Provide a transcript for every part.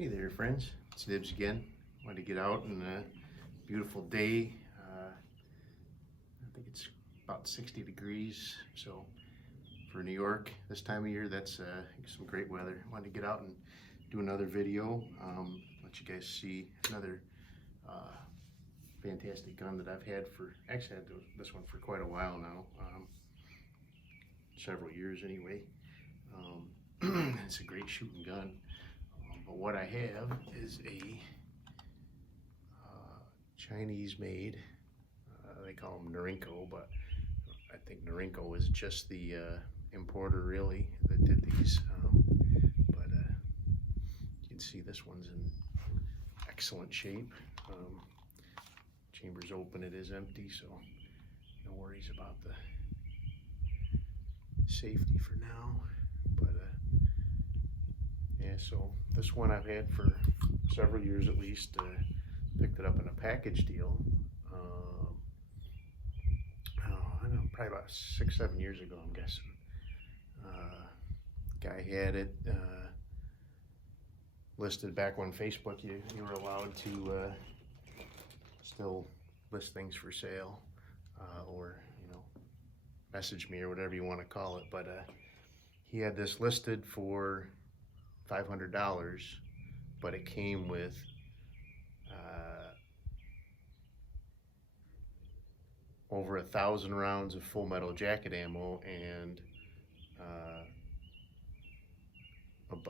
Hey there, friends. It's Nibs again. Wanted to get out on a beautiful day. I think it's about 60 degrees. So for New York this time of year, that's some great weather. Wanted to get out and do another video. Let you guys see another fantastic gun that I've had for, actually had this one for quite a while now. Several years anyway. It's a great shooting gun. But what I have is a Chinese-made, they call them Norinco, but I think Norinco is just the importer really that did these. But you can see this one's in excellent shape. Chamber's open, it is empty, so no worries about the safety for now. But yeah, so this one I've had for several years at least. Picked it up in a package deal. I don't know, probably about 6-7 years ago, I'm guessing. Guy had it listed back when Facebook you were allowed to still list things for sale, or message me or whatever you want to call it. But he had this listed for $500, but it came with over 1,000 rounds of full metal jacket ammo and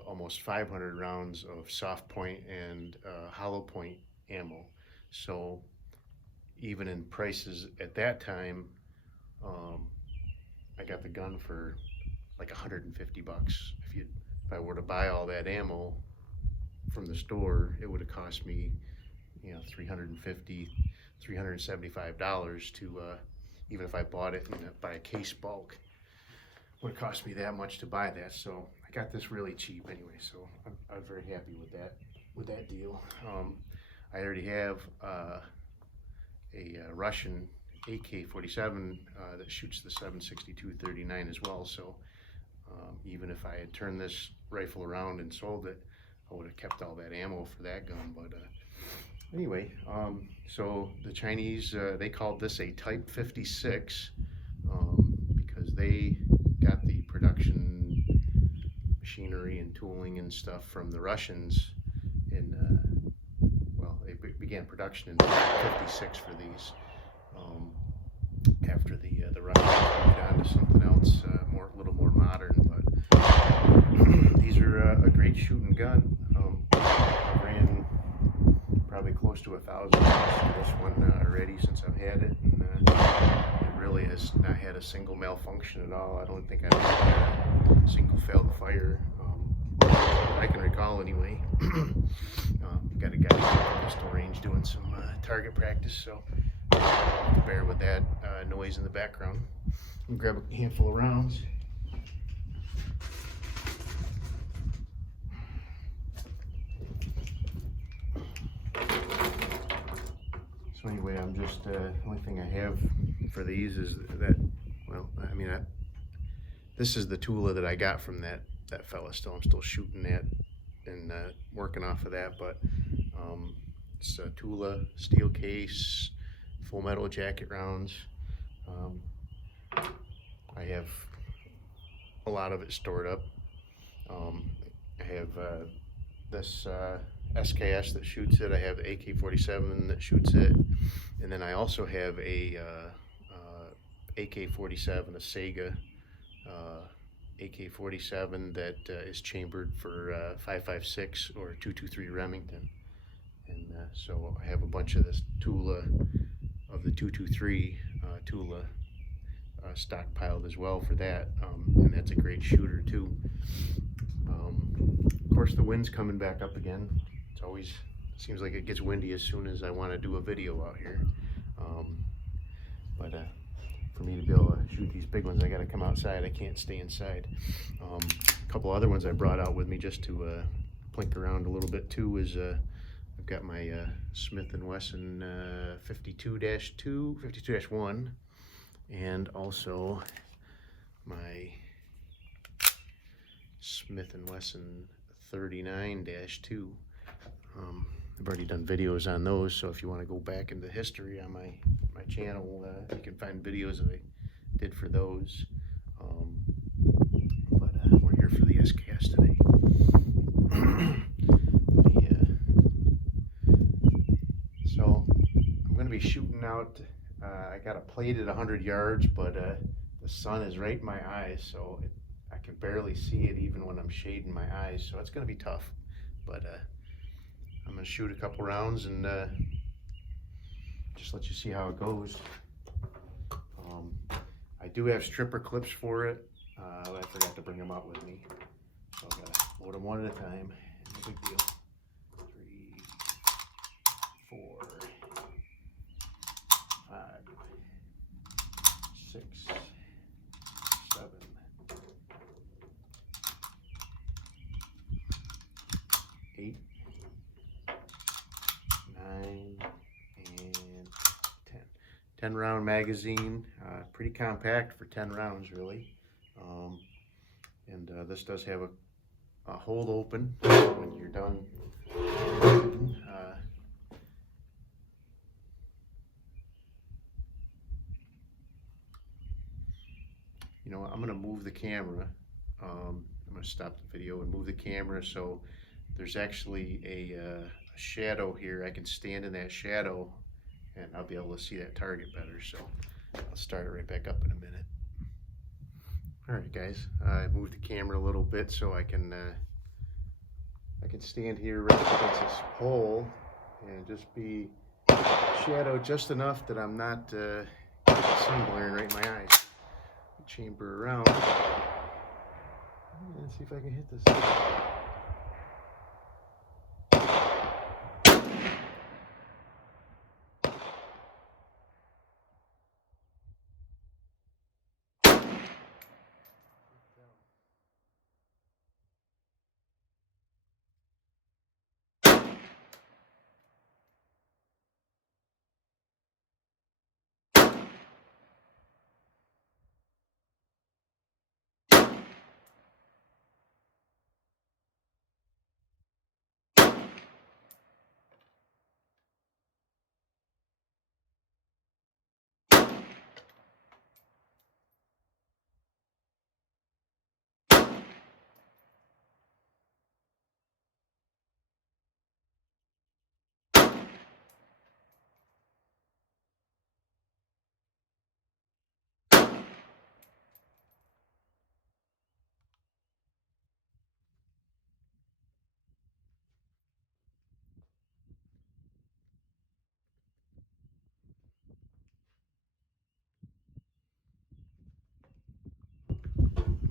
almost 500 rounds of soft point and hollow point ammo. So even in prices at that time, I got the gun for like 150 bucks. If I were to buy all that ammo from the store, it would have cost me, $350, $375 to, even if I bought it by a case bulk, would have cost me that much to buy that. So I got this really cheap anyway, so I'm very happy with that deal. I already have a Russian AK-47 that shoots the 7.62-39 as well, so even if I had turned this rifle around and sold it, I would have kept all that ammo for that gun. But anyway, so the Chinese, they called this a Type 56 because they got the production machinery and tooling and stuff from the Russians in, well, they began production in 56 for these. After the Russians moved on to something else, a little more modern. But these are a great shooting gun. I ran probably close to 1,000 rounds for this one already since I've had it, and it really has not had a single malfunction at all. I don't think I've had a single fail to fire that I can recall anyway. Got a guy at the pistol range doing some target practice, so bear with that noise in the background. I'll grab a handful of rounds. So anyway, I'm just, the only thing I have for these is that, well, I mean, this is the Tula that I got from that fella. I'm still shooting that and working off of that, but it's a Tula steel case, full metal jacket rounds. I have a lot of it stored up. I have this SKS that shoots it. I have the AK-47 that shoots it, and then I also have a AK-47, a Sega AK-47 that is chambered for 5.56 or 223 Remington. And so I have a bunch of this Tula, of the 223 Tula stockpiled as well for that, and that's a great shooter too. Of course, the wind's coming back up again. It's always, seems like it gets windy as soon as I want to do a video out here. But for me to be able to shoot these big ones, I got to come outside. I can't stay inside. A couple other ones I brought out with me just to plink around a little bit too is I've got my Smith & Wesson 52-1, and also my Smith & Wesson 39-2. I've already done videos on those, so if you want to go back into history on my channel, you can find videos that I did for those. But we're here for the SKS today. So I'm going to be shooting out. I got a plate at 100 yards, but the sun is right in my eyes, so I can barely see it even when I'm shading my eyes, so it's going to be tough. But I'm going to shoot a couple rounds and just let you see how it goes. I do have stripper clips for it. I forgot to bring them out with me, so I've got to load them one at a time. No big deal. 3, 4, 5, 6, 7, 8, 9, and 10. 10 round magazine, pretty compact for 10 rounds really. And this does have a hold open when you're done. You know, I'm going to move the camera. I'm going to stop the video and move the camera so there's actually a shadow here. I can stand in that shadow and I'll be able to see that target better. So I'll start it right back up in a minute. Alright guys, I moved the camera a little bit so I can stand here right against this pole and just be shadowed just enough that I'm not sun blaring right in my eyes. Chamber around and see if I can hit this.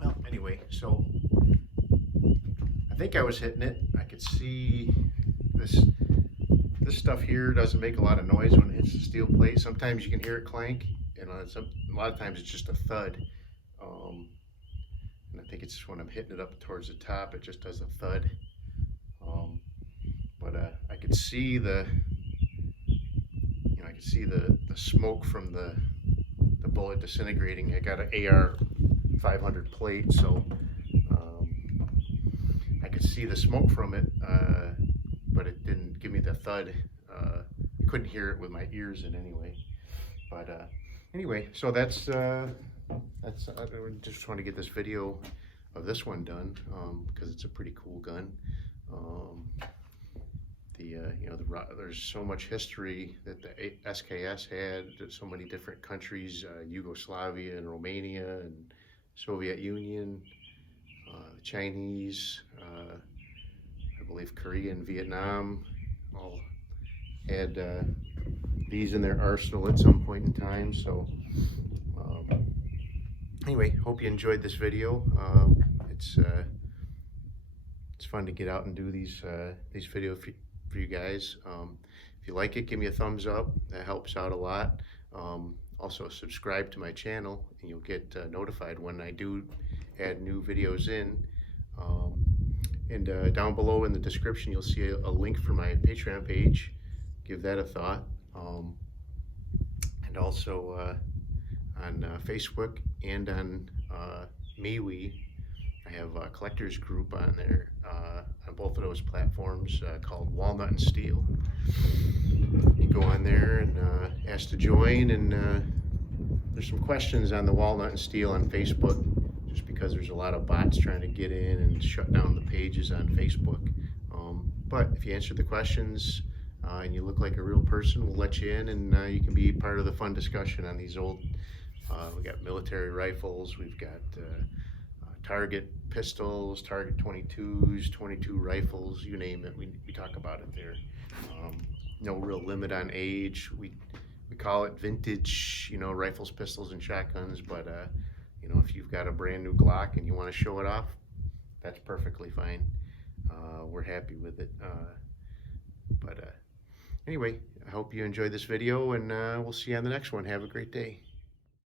Well, anyway, so I think I was hitting it. I could see this stuff here doesn't make a lot of noise when it hits the steel plate. Sometimes you can hear it clank, and a lot of times it's just a thud. And I think it's when I'm hitting it up towards the top, it just does a thud. But I could see the smoke from the bullet disintegrating. I got an AR 500 plate, so I could see the smoke from it, but it didn't give me the thud. I couldn't hear it with my ears in anyway. But anyway, so that's I just want to get this video of this one done because it's a pretty cool gun. There's so much history that the SKS had. So many different countries, Yugoslavia and Romania and Soviet Union, the Chinese, I believe Korea and Vietnam all had these in their arsenal at some point in time. So anyway, hope you enjoyed this video. It's fun to get out and do these videos for you guys. If you like it, give me a thumbs up. That helps out a lot. Also subscribe to my channel and you'll get notified when I do add new videos in. And down below in the description you'll see a link for my Patreon page. Give that a thought. And also on Facebook and on MeWe, I have a collectors group on there on both of those platforms called Walnut and Steel. You go on there and ask to join, and there's some questions on the Walnut and Steel on Facebook, just because there's a lot of bots trying to get in and shut down the pages on Facebook. But if you answer the questions and you look like a real person, we'll let you in, and you can be part of the fun discussion on these old, we got military rifles, we've got target pistols, target 22s, 22 rifles, you name it, we talk about it there. No real limit on age. We call it vintage, rifles, pistols, and shotguns, but if you've got a brand new Glock and you want to show it off, that's perfectly fine. We're happy with it. Anyway, I hope you enjoyed this video, and we'll see you on the next one. Have a great day.